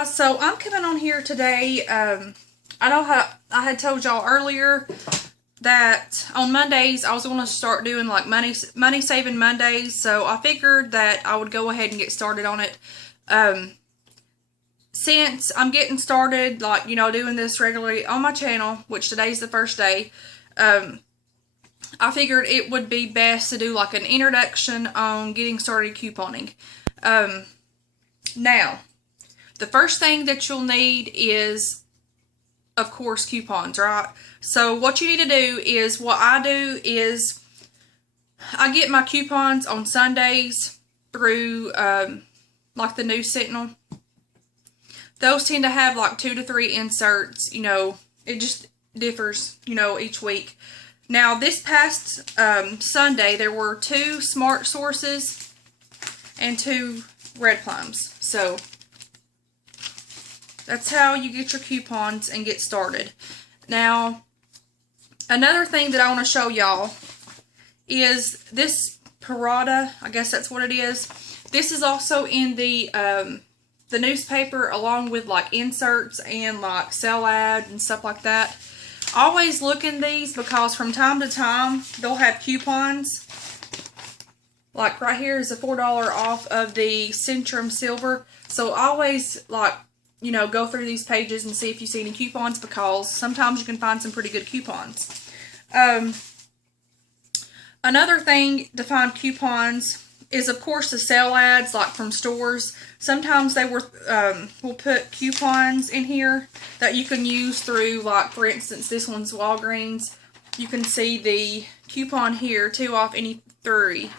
So I'm coming on here today. I know how I had told y'all earlier that on Mondays I was going to start doing like money saving Mondays. So I figured that I would go ahead and get started on it. Since I'm getting started, like doing this regularly on my channel, which today's the first day. I figured it would be best to do like an introduction on getting started couponing. Now, the first thing that you'll need is, of course, coupons, right? So what you need to do is, what I do is, I get my coupons on Sundays through like the News Sentinel. Those tend to have like 2 to 3 inserts. It just differs, each week. Now, this past Sunday, there were 2 Smart Sources and 2 Red Plums. So, that's how you get your coupons and get started. Now, another thing that I want to show y'all is this Parada. I guess that's what it is. This is also in the newspaper, along with like inserts and like sell ads and stuff like that. Always look in these, because from time to time they'll have coupons. Like right here is a $4 off of the Centrum Silver. So always go through these pages and see if you see any coupons, because sometimes you can find some pretty good coupons. Another thing to find coupons is, of course, the sale ads, like from stores. Sometimes they will put coupons in here that you can use through, like, for instance, this one's Walgreens. You can see the coupon here, 2 off any 3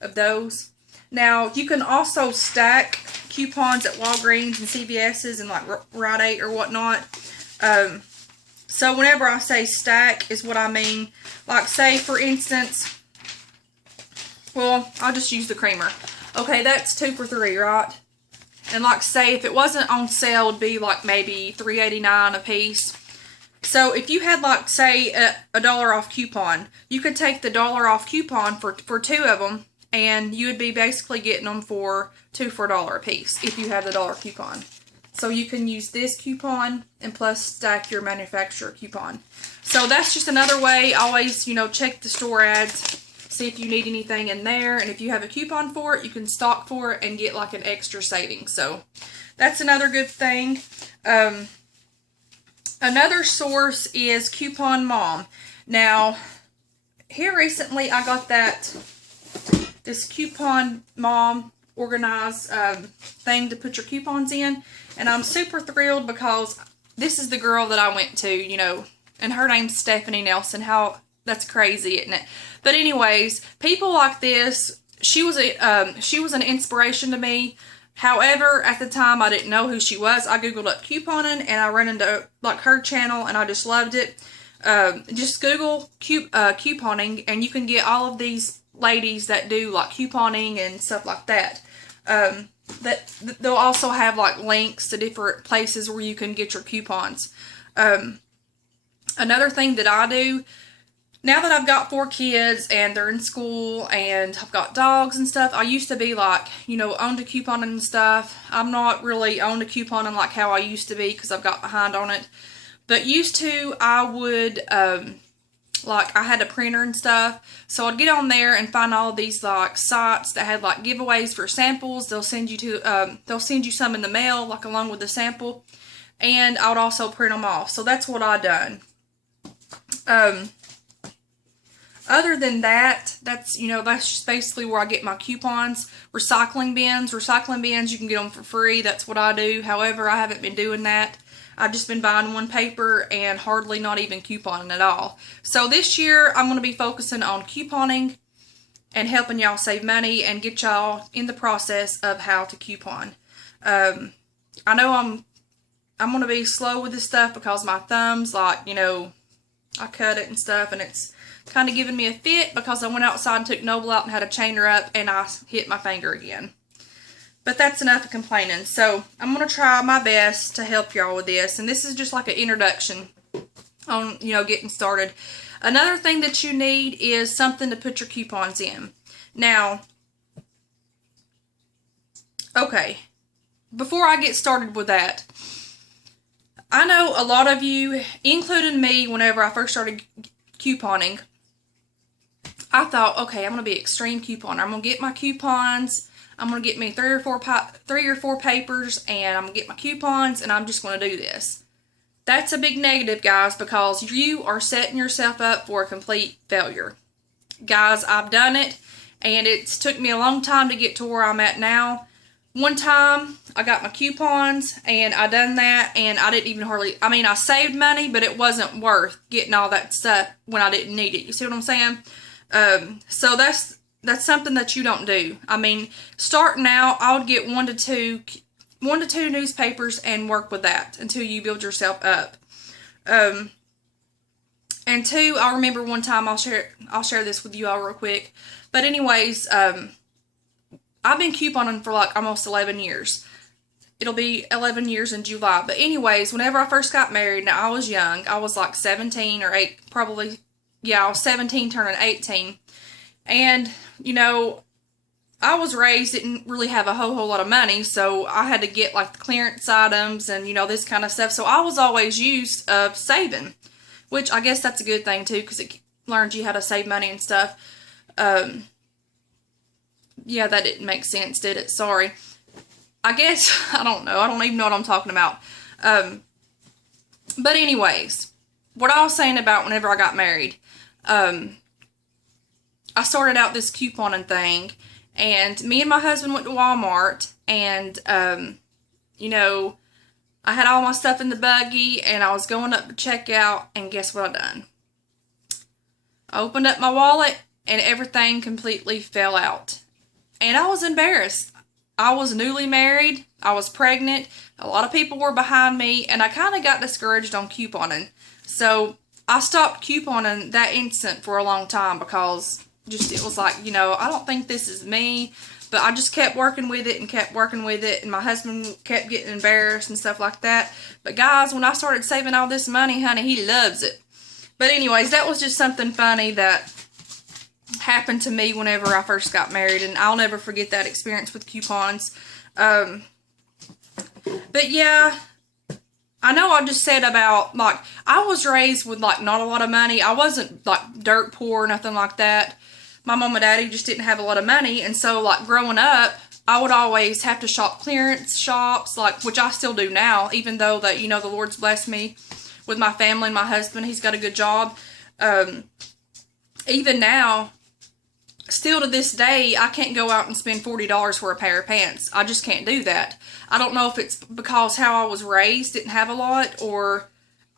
of those. Now, you can also stack coupons at Walgreens and CVS's and like Rite Aid or whatnot. So whenever I say stack is what I mean. Like, say for instance, well, I'll just use the creamer. Okay, that's 2 for $3, right? And like, say if it wasn't on sale, it'd be like maybe $3.89 a piece. So if you had, like, say a $1 off coupon, you could take the $1 off coupon for 2 of them, and you would be basically getting them for 2 for $1 a piece if you have the $1 coupon. So you can use this coupon and plus stack your manufacturer coupon. So that's just another way. Always, check the store ads, see if you need anything in there, and if you have a coupon for it, you can stock for it and get like an extra savings. So that's another good thing. Another source is Coupon Mom. Now, here recently I got this Coupon Mom organized thing to put your coupons in, and I'm super thrilled because this is the girl that I went to, and her name's Stephanie Nelson. How that's crazy, isn't it? But anyways, people like this, she was an inspiration to me. However, at the time I didn't know who she was. I googled up couponing and I ran into like her channel and I just loved it. Just Google couponing and you can get all of these ladies that do like couponing and stuff like that. They'll also have like links to different places where you can get your coupons. Another thing that I do, now that I've got 4 kids and they're in school and I've got dogs and stuff, I used to be like, on to couponing and stuff. I'm not really on to couponing like how I used to be because I've got behind on it. But used to, I would, I had a printer and stuff, so I'd get on there and find all of these like sites that had like giveaways for samples. They'll send you some in the mail, like along with the sample, and I would also print them off. So that's what I done. Other than that, that's just basically where I get my coupons. Recycling bins, you can get them for free. That's what I do. However, I haven't been doing that. I've just been buying one paper and hardly not even couponing at all. So this year, I'm going to be focusing on couponing and helping y'all save money and get y'all in the process of how to coupon. I know I'm going to be slow with this stuff because my thumbs, I cut it and stuff, and it's kind of giving me a fit because I went outside and took Noble out and had to chain her up and I hit my finger again. But that's enough of complaining. So I'm going to try my best to help y'all with this. And this is just like an introduction on, getting started. Another thing that you need is something to put your coupons in. Now, okay, before I get started with that, I know a lot of you, including me, whenever I first started couponing, I thought, okay, I'm going to be extreme couponer. I'm going to get my coupons. I'm going to get me three or four papers, and I'm going to get my coupons, and I'm just going to do this. That's a big negative, guys, because you are setting yourself up for a complete failure. Guys, I've done it, and it's took me a long time to get to where I'm at now. One time, I got my coupons, and I done that, and I didn't even I saved money, but it wasn't worth getting all that stuff when I didn't need it. You see what I'm saying? So that's something that you don't do. I mean, starting out, I would get one to two newspapers and work with that until you build yourself up. And two, I remember one time, I'll share this with you all real quick. But anyways, I've been couponing for like almost 11 years. It'll be 11 years in July. But anyways, whenever I first got married, now I was young. I was like 17 or 8, probably, yeah, I was 17 turning 18. And, you know, I was raised, didn't really have a whole lot of money, so I had to get like the clearance items and, you know, this kind of stuff. So I was always used of saving, which I guess that's a good thing too, because it learns you how to save money and stuff. Yeah, that didn't make sense, did it? Sorry. I guess, I don't know. I don't even know what I'm talking about. But anyways, what I was saying about whenever I got married, I started out this couponing thing, and me and my husband went to Walmart, and, you know, I had all my stuff in the buggy, and I was going up to checkout, and guess what I done? I opened up my wallet, and everything completely fell out. And I was embarrassed. I was newly married. I was pregnant. A lot of people were behind me, and I kind of got discouraged on couponing. So I stopped couponing that instant for a long time because it was like, you know, I don't think this is me. But I just kept working with it and kept working with it, and my husband kept getting embarrassed and stuff like that. But guys, when I started saving all this money, honey, he loves it. But anyways, that was just something funny that happened to me whenever I first got married, and I'll never forget that experience with coupons. But yeah, I know I just said about, like, I was raised with, like, not a lot of money. I wasn't, like, dirt poor or nothing like that. My mom and daddy just didn't have a lot of money, and so, like, growing up, I would always have to shop clearance shops, like, which I still do now, even though that, you know, the Lord's blessed me with my family and my husband. He's got a good job. Even now, still to this day, I can't go out and spend $40 for a pair of pants. I just can't do that. I don't know if it's because how I was raised didn't have a lot, or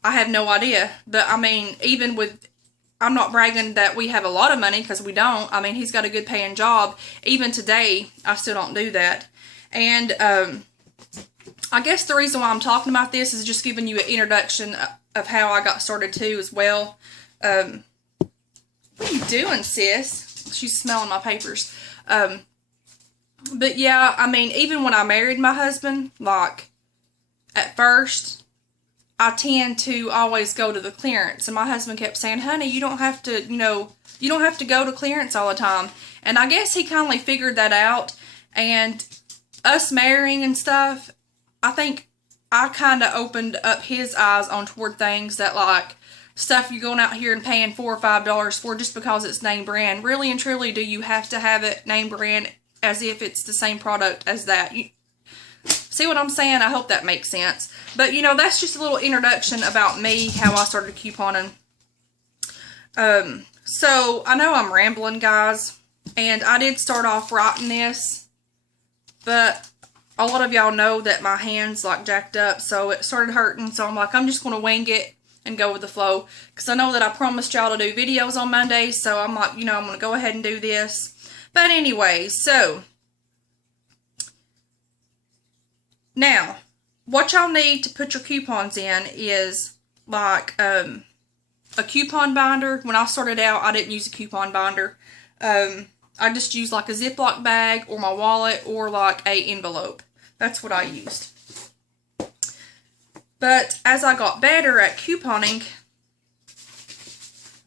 I have no idea. But, I mean, even with, I'm not bragging that we have a lot of money, because we don't. I mean, he's got a good paying job. Even today, I still don't do that. And, I guess the reason why I'm talking about this is just giving you an introduction of how I got started too as well. What are you doing, sis? She's smelling my papers. But yeah, I mean, even when I married my husband, like, at first, I tend to always go to the clearance. And my husband kept saying, honey, you don't have to, you know, you don't have to go to clearance all the time. And I guess he kindly figured that out. And us marrying and stuff, I think I kind of opened up his eyes on toward things that, like, stuff you're going out here and paying $4 or $5 for just because it's name brand. Really and truly, do you have to have it name brand as if it's the same product as that? See what I'm saying? I hope that makes sense. But, you know, that's just a little introduction about me, how I started couponing. So, I know I'm rambling, guys. And I did start off writing this. But a lot of y'all know that my hand's, like, jacked up. So, it started hurting. So, I'm like, I'm just going to wing it and go with the flow, because I know that I promised y'all to do videos on Mondays, so I'm like, you know, I'm going to go ahead and do this. But anyway, so, now, what y'all need to put your coupons in is, like, a coupon binder. When I started out, I didn't use a coupon binder. I just used, like, a Ziploc bag, or my wallet, or, like, a envelope. That's what I used. But as I got better at couponing,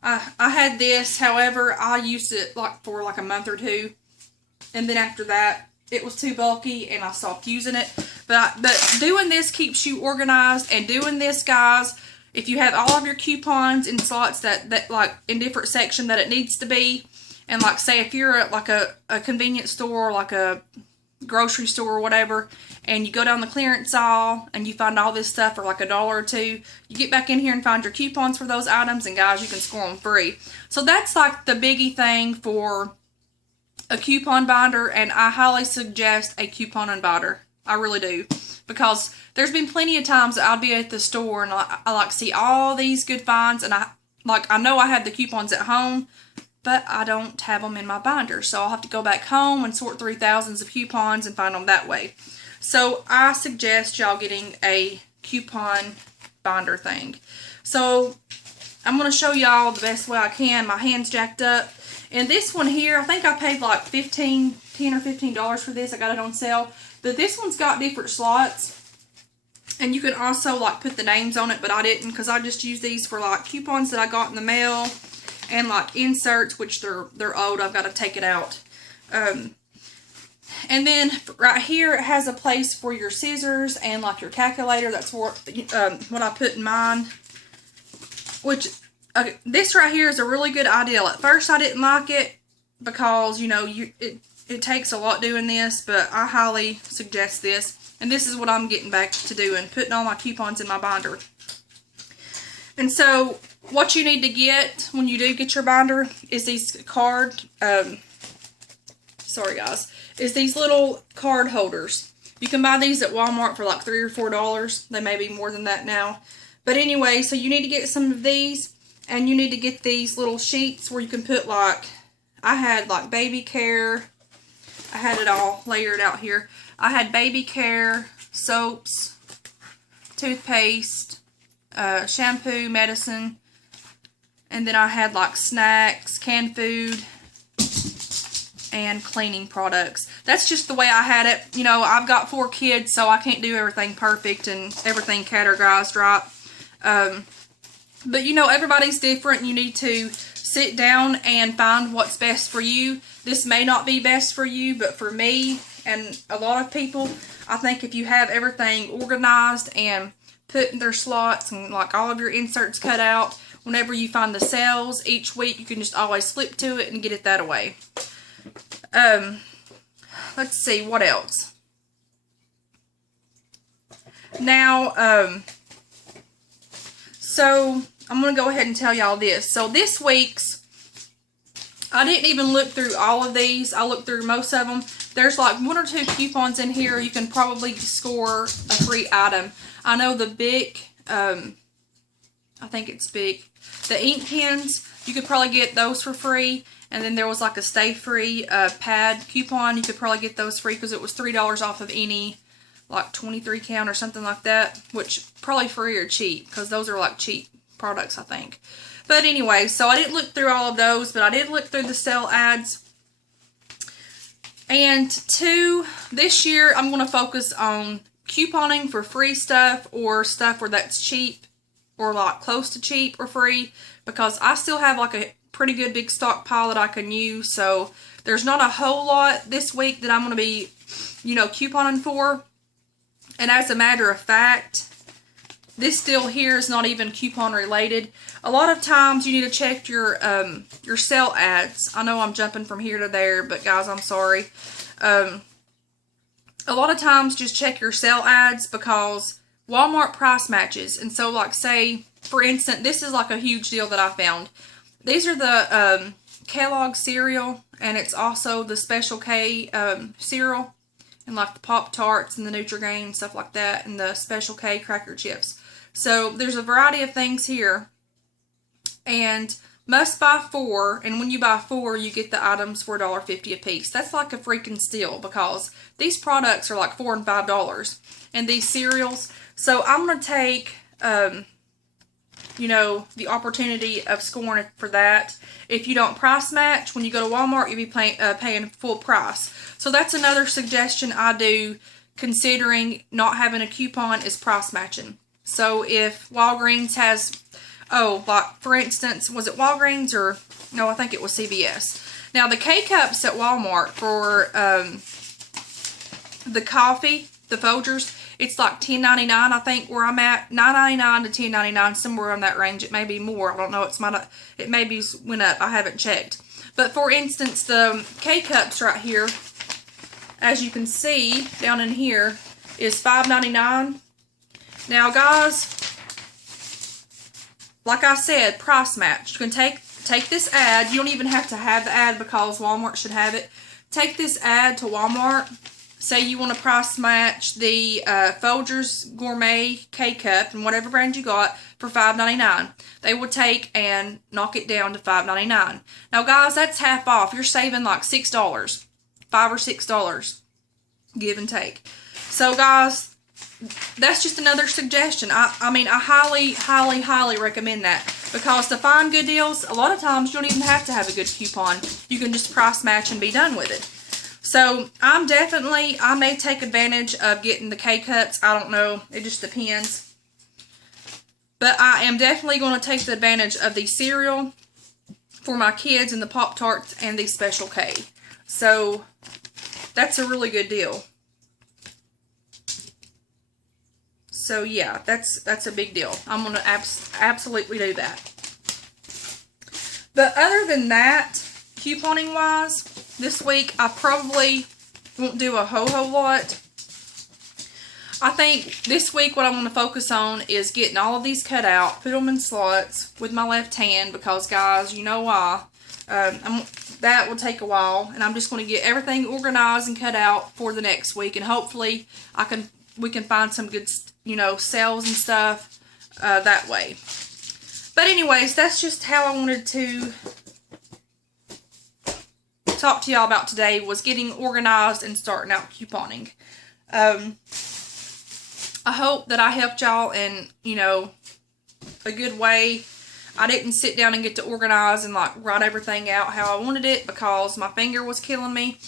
I had this. However, I used it like for like a month or two. And then after that, it was too bulky and I stopped using it. But doing this keeps you organized, and doing this, guys, if you have all of your coupons in slots that like in different section that it needs to be, and like say if you're at like a convenience store, like a grocery store or whatever, and you go down the clearance aisle and you find all this stuff for like $1 or $2, you get back in here and find your coupons for those items, and guys, you can score them free. So that's like the biggie thing for a coupon binder, and I highly suggest a coupon binder. I really do, because there's been plenty of times that I'll be at the store and I like see all these good finds, and I know I have the coupons at home, but I don't have them in my binder, so I'll have to go back home and sort through thousands of coupons and find them that way. So I suggest y'all getting a coupon binder thing. So I'm going to show y'all the best way I can. My hand's jacked up. And this one here, I think I paid like $10 or $15 for this. I got it on sale. But this one's got different slots. And you can also like put the names on it, but I didn't, because I just use these for like coupons that I got in the mail and like inserts, which they're old. I've got to take it out. And then right here it has a place for your scissors and like your calculator. That's what I put in mine. Which this right here is a really good idea. At first I didn't like it because, you know, it takes a lot doing this, but I highly suggest this. And this is what I'm getting back to doing, putting all my coupons in my binder. And so what you need to get when you do get your binder is these is these little card holders. You can buy these at Walmart for like $3 or $4. They may be more than that now. But anyway, so you need to get some of these, and you need to get these little sheets where you can put like, I had like baby care. I had it all layered out here. I had baby care, soaps, toothpaste, shampoo, medicine, and then I had like snacks, canned food, and cleaning products. That's just the way I had it. You know, I've got 4 kids, so I can't do everything perfect and everything categorized right. But you know, everybody's different. You need to sit down and find what's best for you. This may not be best for you, but for me and a lot of people, I think if you have everything organized and put in their slots and like all of your inserts cut out, whenever you find the sales each week, you can just always flip to it and get it that way. Let's see, what else? Now, so I'm going to go ahead and tell y'all this. So this week's, I didn't even look through all of these. I looked through most of them. There's like 1 or 2 coupons in here. You can probably score a free item. I know the Bic, I think it's Bic. The ink pens, you could probably get those for free. And then there was like a Stay Free pad coupon. You could probably get those free because it was $3 off of any like 23 count or something like that. Which probably free or cheap, because those are like cheap products, I think. But anyway, so I didn't look through all of those, but I did look through the sale ads. And this year I'm going to focus on couponing for free stuff, or stuff where that's cheap or like close to cheap or free, because I still have like a pretty good big stockpile that I can use. So there's not a whole lot this week that I'm going to be, you know, couponing for. And as a matter of fact, this deal here is not even coupon related. A lot of times you need to check your sale ads. I know I'm jumping from here to there, but guys, I'm sorry. A lot of times just check your sale ads, because Walmart price matches. And so like say, for instance, this is like a huge deal that I found. These are the Kellogg cereal, and it's also the Special K cereal, and like the Pop-Tarts and the Nutri-Grain and stuff like that, and the Special K cracker chips. So there's a variety of things here, and must buy 4, and when you buy 4, you get the items for $1.50 a piece. That's like a freaking steal, because these products are like $4 and $5, and these cereals. So I'm going to take, you know, the opportunity of scoring for that. If you don't price match, when you go to Walmart, you'll be paying full price. So that's another suggestion I do, considering not having a coupon, is price matching. So if Walgreens has, like for instance, was it Walgreens or, no, I think it was CVS. Now the K-Cups at Walmart for the coffee, the Folgers, It's like $10.99, I think, where I'm at. $9.99 to $10.99, somewhere in that range. It may be more. I don't know. It may be went up. I haven't checked. But for instance, the K-Cups right here, as you can see down in here, is $5.99. Now, guys, like I said, price match. You can take this ad. You don't even have to have the ad because Walmart should have it. Take this ad to Walmart. Say you want to price match the Folgers Gourmet K-Cup and whatever brand you got for $5.99. They will take and knock it down to $5.99. Now, guys, that's half off. You're saving like $6, $5 or $6, give and take. So, guys, that's just another suggestion. I mean, I highly, highly, highly recommend that. Because to find good deals, a lot of times you don't even have to have a good coupon. You can just price match and be done with it. So, I may take advantage of getting the K-Cups. I don't know. It just depends. But I am definitely going to take the advantage of the cereal for my kids and the Pop-Tarts and the Special K. So, that's a really good deal. So, yeah, that's a big deal. I'm going to absolutely do that. But other than that, couponing-wise, this week I probably won't do a whole lot. I think this week what I want to focus on is getting all of these cut out, put them in slots with my left hand because, guys, you know why. That will take a while, and I'm just going to get everything organized and cut out for the next week, and hopefully we can find some good, sales and stuff that way. But anyways, that's just how I wanted to talk to y'all about today, was getting organized and starting out couponing. I hope that I helped y'all in, a good way. I didn't sit down and get to organize and write everything out how I wanted it because my finger was killing me.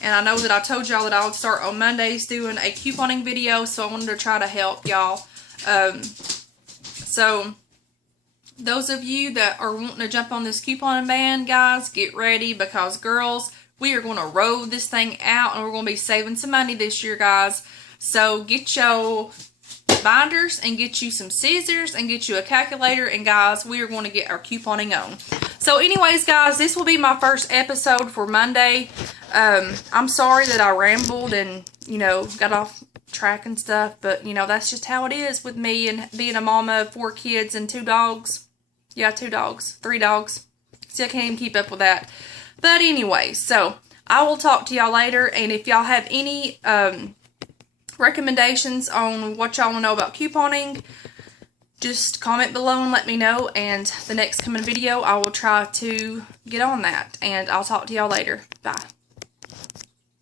And I know that I told y'all that I would start on Mondays doing a couponing video, so I wanted to try to help y'all. So, those of you that are wanting to jump on this couponing band, guys, get ready because, girls, we are going to roll this thing out and we're going to be saving some money this year, guys. So, get your binders and get you some scissors and get you a calculator, and, guys, we are going to get our couponing on. So, anyways, guys, this will be my first episode for Monday. I'm sorry that I rambled and, got off track and stuff, but, that's just how it is with me and being a mama of 4 kids and 2 dogs. Yeah, 2 dogs. 3 dogs. See, I can't even keep up with that. But anyway, so I will talk to y'all later, and if y'all have any recommendations on what y'all want to know about couponing, just comment below and let me know, and the next coming video I will try to get on that, and I'll talk to y'all later. Bye.